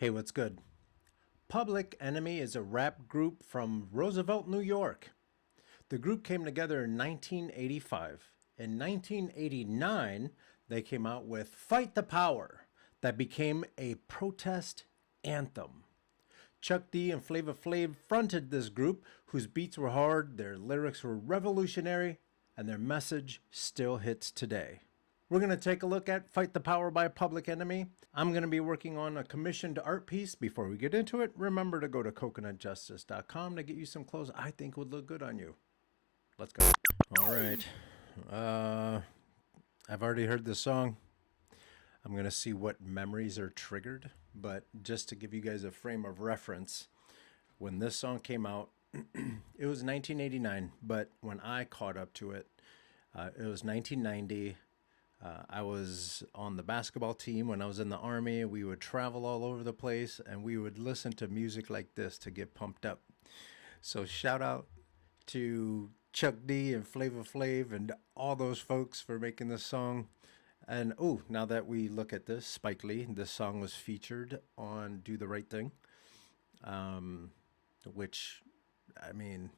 Hey, what's good? Public Enemy is a rap group from Roosevelt, New York. The group came together in 1985. In 1989, they came out with Fight the Power, that became a protest anthem. Chuck D and Flava Flav fronted this group, whose beats were hard, their lyrics were revolutionary, and their message still hits today. We're going to take a look at Fight the Power by Public Enemy. I'm going to be working on a commissioned art piece. Before we get into it, remember to go to coconutjustice.com to get you some clothes I think would look good on you. Let's go. All right. I've already heard this song. I'm going to see what memories are triggered. But just to give you guys a frame of reference, when this song came out, it was 1989. But when I caught up to it, it was 1990. I was on the basketball team when I was in the Army. We would travel all over the place, and we would listen to music like this to get pumped up. So shout out to Chuck D and Flava Flav and all those folks for making this song. And oh, now that we look at this, Spike Lee, this song was featured on Do the Right Thing, which, I mean,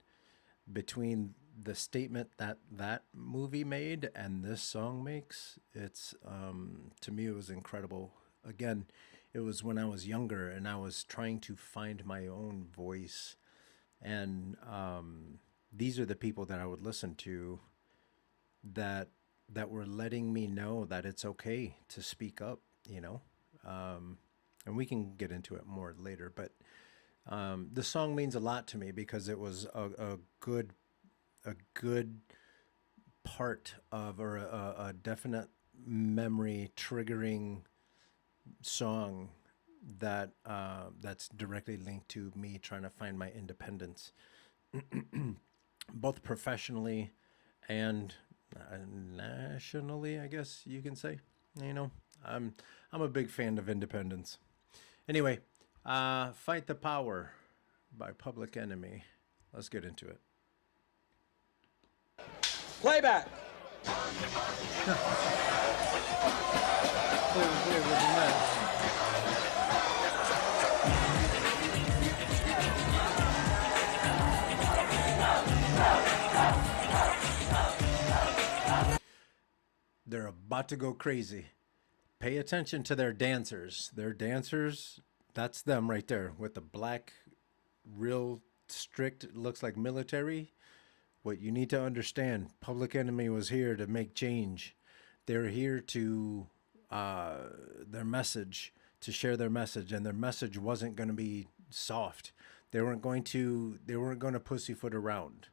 between the statement that that movie made and this song makes, it's to me it was incredible. Again, it was when I was younger and I was trying to find my own voice, and these are the people that I would listen to that were letting me know that it's okay to speak up, and we can get into it more later, but the song means a lot to me because it was a good part of, or a definite memory triggering song that that's directly linked to me trying to find my independence, both professionally and nationally, I guess you can say. I'm a big fan of independence. Anyway, Fight the Power by Public Enemy. Let's get into it. Playback. They're about to go crazy. Pay attention to their dancers. Their dancers, that's them right there with the black, real strict, looks like military. What you need to understand, Public Enemy was here to make change. They're here to their message, to share their message, and their message wasn't going to be soft. They weren't going to pussyfoot around.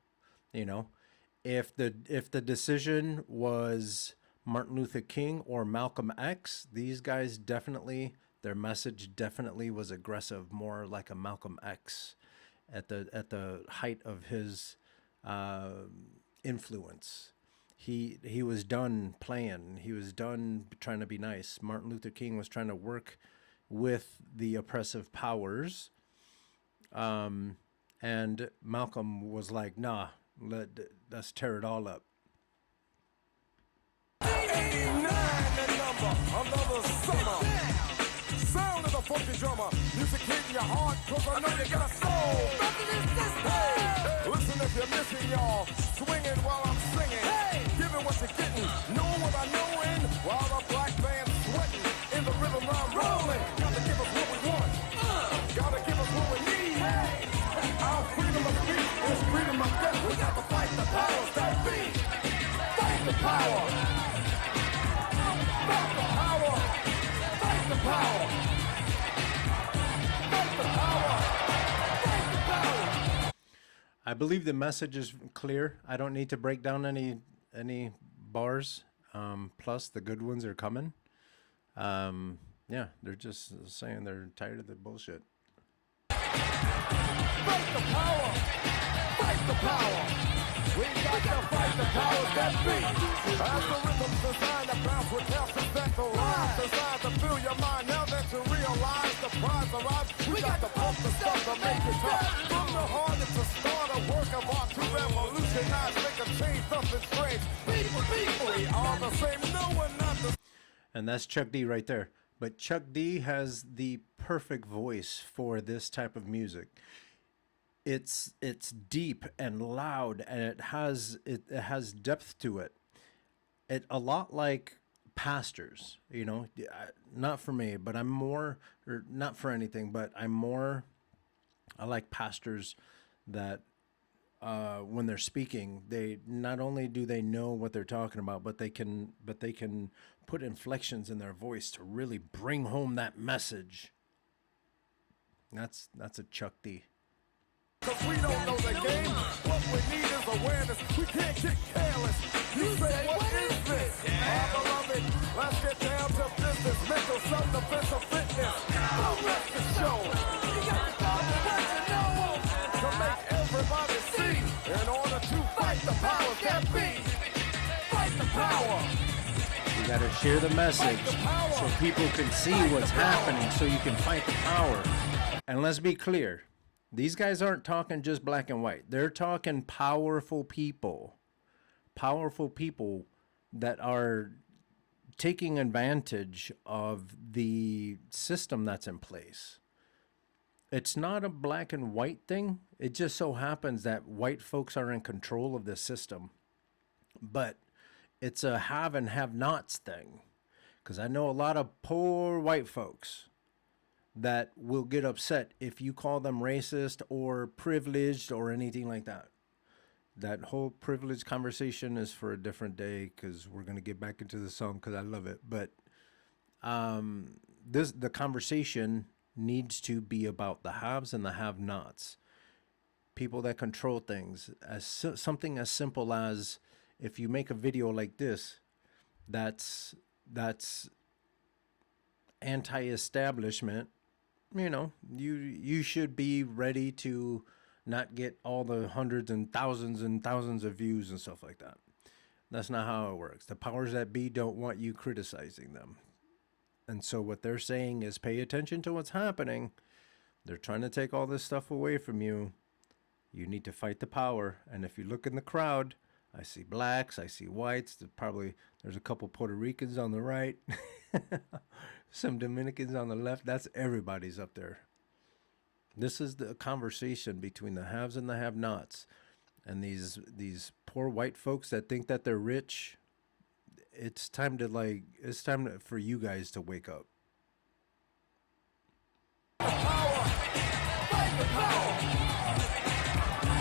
If the decision was Martin Luther King or Malcolm X, these guys definitely, their message definitely was aggressive, more like a Malcolm X at the height of his influence. He was done playing. He was done trying to be nice. Martin Luther King was trying to work with the oppressive powers, and Malcolm was like, "Nah, let's tear it all up." 89 the number, another summer. Sound of the funky drummer. Music hitting your heart, cause I know you got a soul. Hey, listen if you're missing, y'all. Swinging while I'm singing. Giving what you're getting. Know what I know in. While the black band's sweating. In the rhythm I'm rolling. Gotta give us what we want. Gotta give us what we need. Our freedom of speech is freedom of death. We got to fight the powers that be. Fight the power. Fight the power. Fight the power. Fight the power. Fight the power. I believe the message is clear. I don't need to break down any bars. Plus, the good ones are coming. Yeah, they're just saying they're tired of the bullshit. Fight the power. Fight the power. We got to fight the powers that be. As the rhythm's designed to bounce with calcium that the rhymes designed to fill your mind. Now that you realize the prize arrives, we got to pump the stuff to make it tough. From the heart, it's a start, a work of art to revolutionize, make a change, something strange. People, we are the same, no one not the. And that's Chuck D right there. But Chuck D has the perfect voice for this type of music. It's deep and loud, and it has depth to it. It a lot like pastors, you know. Not for me, but I'm more, or not for anything, but I'm more. I like pastors that when they're speaking, they not only do they know what they're talking about, but they can put inflections in their voice to really bring home that message. That's a Chuck D. Cause we don't know the game. What we need is awareness. We can't get careless. You say, what is this? Our beloved, let's get down to business. Mental self-defense of fitness. Don't let the show. You got to talk to what you know. To make everybody see. In order to fight the powers that be. Fight the power. You got to share the message so people can see what's happening, so you can fight the power. And let's be clear. These guys aren't talking just black and white. They're talking powerful people. Powerful people that are taking advantage of the system that's in place. It's not a black and white thing. It just so happens that white folks are in control of the system. But it's a have and have nots thing. Because I know a lot of poor white folks that will get upset if you call them racist or privileged or anything like that. That whole privilege conversation is for a different day, because we're going to get back into the song because I love it. But the conversation needs to be about the haves and the have-nots. People that control things. Something as simple as, if you make a video like this, that's anti-establishment. You know, you should be ready to not get all the hundreds and thousands of views and stuff like that. That's not how it works. The powers that be don't want you criticizing them. And so what they're saying is, pay attention to what's happening. They're trying to take all this stuff away from you. You need to fight the power. And if you look in the crowd, I see blacks, I see whites. There's a couple Puerto Ricans on the right. Some Dominicans on the left. That's everybody's up there. This is the conversation between the haves and the have-nots. And these poor white folks that think that they're rich, it's time for you guys to wake up. Power. Fight the power.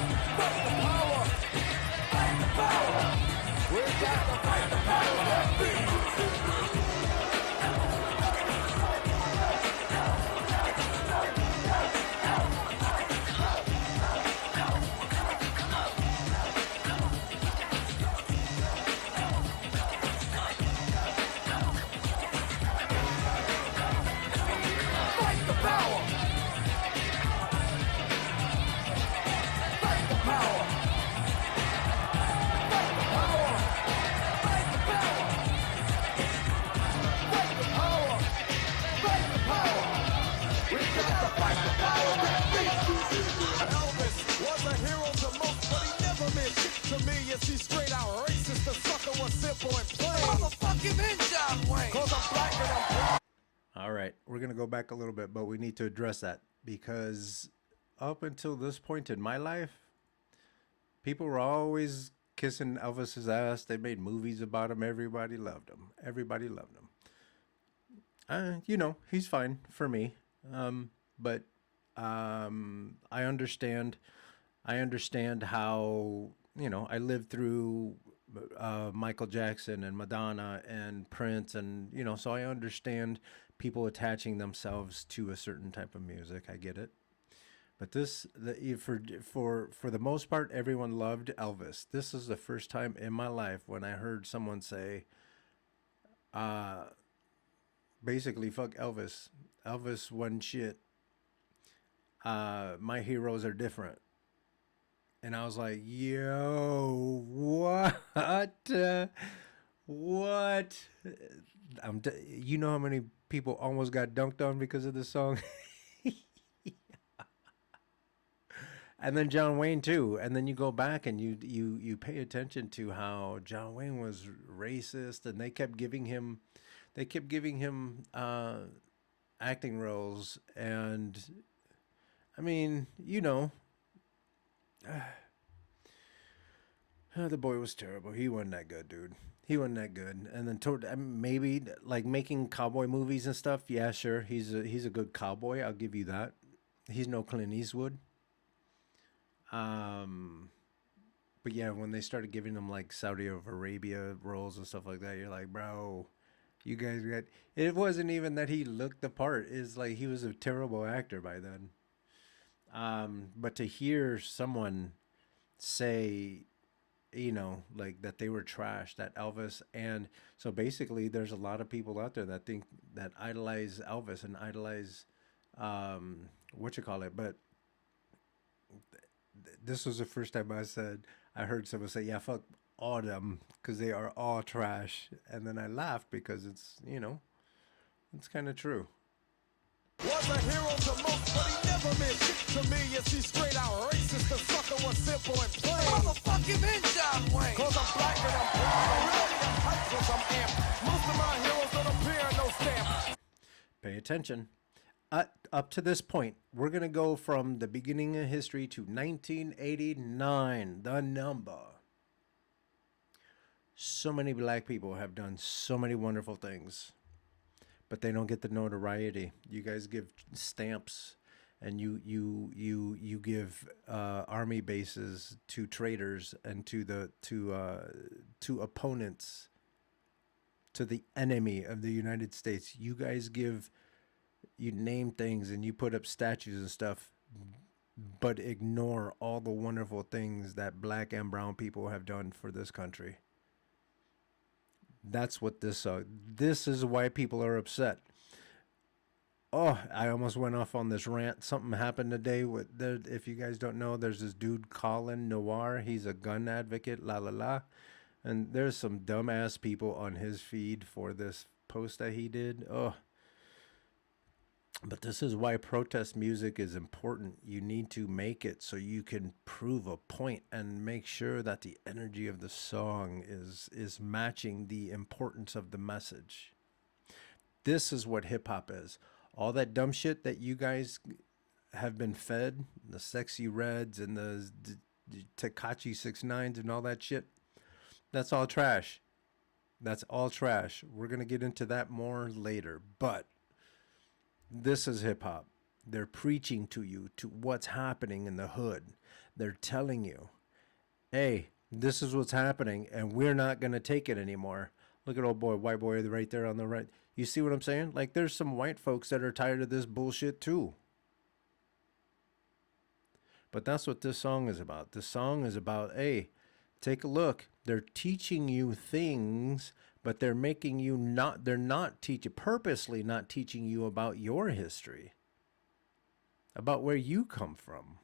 Fight the power. Fight the power. We got to fight the power that be. He's straight out racist. The sucker was simple and plain. Motherfucking in John Wayne. Cause I'm black and I'm proud. All right, we're going to go back a little bit, but we need to address that, because up until this point in my life, people were always kissing Elvis's ass. They made movies about him. Everybody loved him. Everybody loved him. You know, he's fine for me. But I understand how, you know, I lived through Michael Jackson and Madonna and Prince, and, you know, so I understand people attaching themselves to a certain type of music. I get it. But for the most part, everyone loved Elvis. This is the first time in my life when I heard someone say, basically, fuck Elvis. Elvis wasn't shit. My heroes are different. And I was like, yo, what? What? You know how many people almost got dunked on because of this song? And then John Wayne too. And then you go back and you pay attention to how John Wayne was racist, and they kept giving him acting roles, and I mean, you know, the boy was terrible. He wasn't that good, dude. He wasn't that good. And then toward maybe like making cowboy movies and stuff. Yeah, sure. He's a good cowboy. I'll give you that. He's no Clint Eastwood. Um, but yeah, when they started giving him like Saudi Arabia roles and stuff like that, you're like, bro, you guys got. It wasn't even that he looked the part. It's like he was a terrible actor by then. But to hear someone say, like that they were trash, that Elvis, and so basically, there's a lot of people out there that think that idolize Elvis and idolize, what you call it. But this was the first time I heard someone say, "Yeah, fuck all them," because they are all trash, and then I laughed because it's kind of true. Was a hero to most, but he never meant shit to me. Yes, he's straight out racist. The sucker was simple and plain. Motherfucking in John Wayne. Cause I'm black and I'm proud. And really I'm hyped cause I'm amped. Most of my heroes don't appear in no stamp. Pay attention. Up to this point, we're going to go from the beginning of history to 1989, the number. So many black people have done so many wonderful things, but they don't get the notoriety. You guys give stamps, and you give army bases to traitors and to opponents, to the enemy of the United States. You guys you name things and you put up statues and stuff, but ignore all the wonderful things that black and brown people have done for this country. That's what this is why people are upset. Oh, I almost went off on this rant. Something happened today if you guys don't know, there's this dude Colin Noir. He's a gun advocate, la la la. And there's some dumbass people on his feed for this post that he did. Oh, but this is why protest music is important. You need to make it so you can prove a point and make sure that the energy of the song is matching the importance of the message. This is what hip hop is. All that dumb shit that you guys have been fed, the Sexy Reds and the Tekashi 6ix9ines and all that shit, that's all trash. That's all trash. We're going to get into that more later, but this is hip hop. They're preaching to you to what's happening in the hood. They're telling you, hey, this is what's happening, and we're not going to take it anymore. Look at old boy, white boy right there on the right. You see what I'm saying? Like, there's some white folks that are tired of this bullshit too. But that's what this song is about. This song is about, hey, take a look. They're teaching you things, but they're making you purposely not teaching you about your history, about where you come from.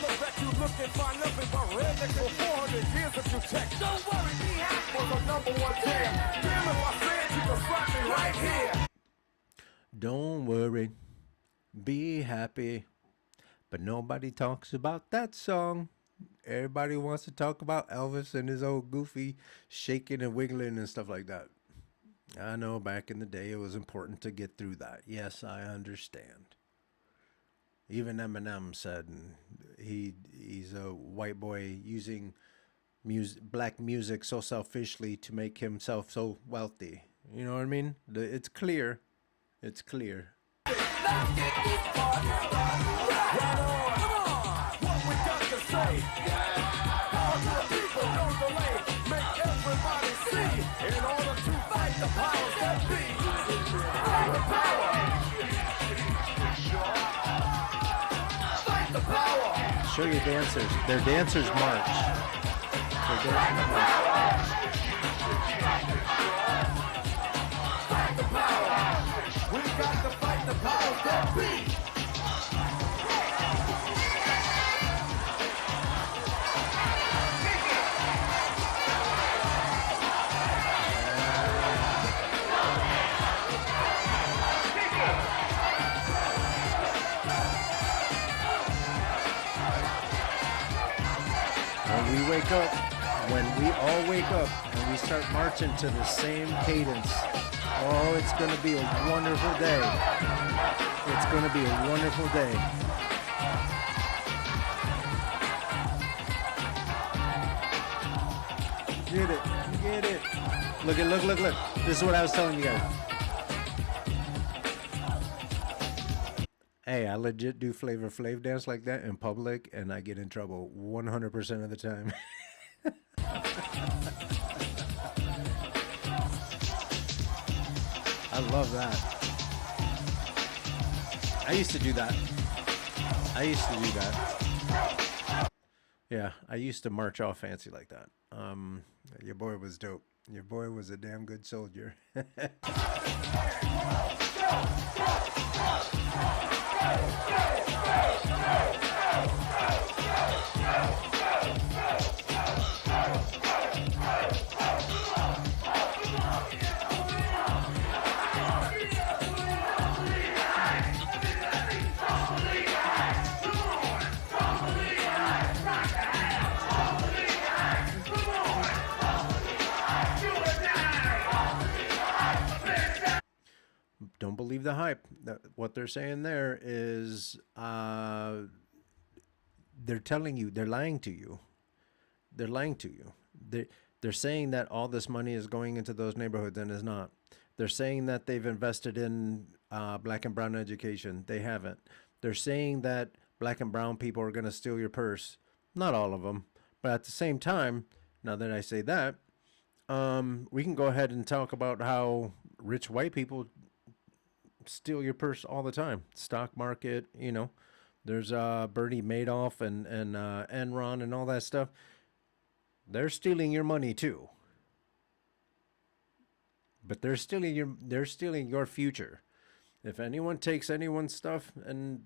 Look back, you look and find nothing but redneck for 400 years if you check. Don't worry, be happy. Was a number one jam. Damn, if I said you could slap me right here. Don't worry, be happy. But nobody talks about that song. Everybody wants to talk about Elvis and his old goofy shaking and wiggling and stuff like that. I know back in the day it was important to get through that. Yes, I understand. Even Eminem said he's a white boy using black music so selfishly to make himself so wealthy. You know what I mean? It's clear. It's clear. Let's get this party started. Right on. Come on. What we got to say. Power to the people, no delay. Make everybody see. In order to fight the powers that be. Fight the power. Fight the power. Show your dancers. They're dancers march. They're dancers march. Fight the power. We got to fight the powers that be. When we wake up, when we all wake up and we start marching to the same cadence, oh, it's going to be a wonderful day. It's going to be a wonderful day. Get it. Get it. Look. This is what I was telling you guys. Hey, I legit do Flavor Flav dance like that in public, and I get in trouble 100% of the time. I love that. I used to do that. Yeah, I used to march all fancy like that. Your boy was dope. Your boy was a damn good soldier. Don't believe the hype. What they're saying there is they're telling you, they're lying to you. They're lying to you. They're saying that all this money is going into those neighborhoods and is not. They're saying that they've invested in black and brown education. They haven't. They're saying that black and brown people are going to steal your purse. Not all of them. But at the same time, now that I say that, we can go ahead and talk about how rich white people steal your purse all the time. Stock market, you know, there's Bernie Madoff and Enron and all that stuff. They're stealing your money too. But they're stealing your future. If anyone takes anyone's stuff, and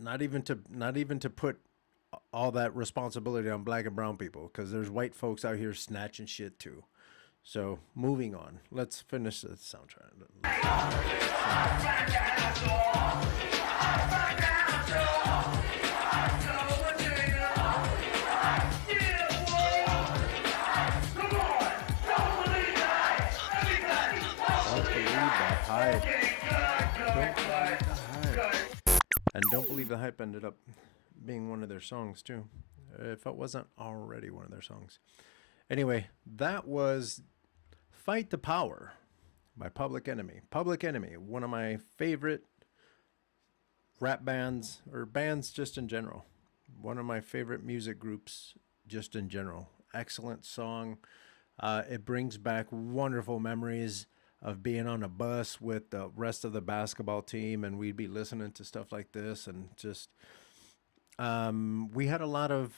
not even to put all that responsibility on black and brown people, because there's white folks out here snatching shit too. So moving on, let's finish the soundtrack. And Don't Believe the Hype ended up being one of their songs too, if it wasn't already one of their songs. Anyway, that was Fight the Power by Public Enemy. Public Enemy, one of my favorite rap bands, or bands just in general. One of my favorite music groups just in general. Excellent song. It brings back wonderful memories of being on a bus with the rest of the basketball team, and we'd be listening to stuff like this, and just we had a lot of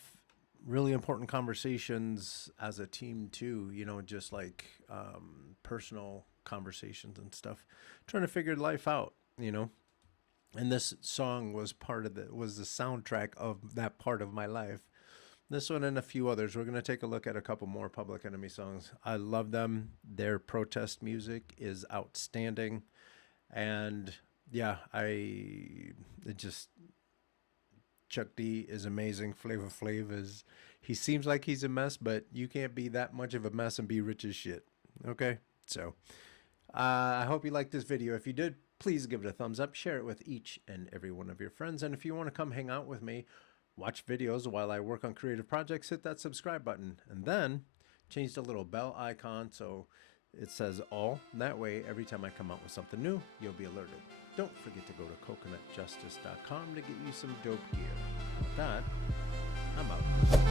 really important conversations as a team too, you know, just like personal conversations and stuff, trying to figure life out, you know. And this song was the soundtrack of that part of my life. This one and a few others. We're going to take a look at a couple more Public Enemy songs. I love them. Their protest music is outstanding. And yeah, Chuck D is amazing. Flavor Flav he seems like he's a mess, but you can't be that much of a mess and be rich as shit. Okay? So, I hope you liked this video. If you did, please give it a thumbs up. Share it with each and every one of your friends. And if you want to come hang out with me, watch videos while I work on creative projects, hit that subscribe button. And then change the little bell icon so it says all. That way, every time I come out with something new, you'll be alerted. Don't forget to go to coconutjustice.com to get you some dope gear. With that, I'm out.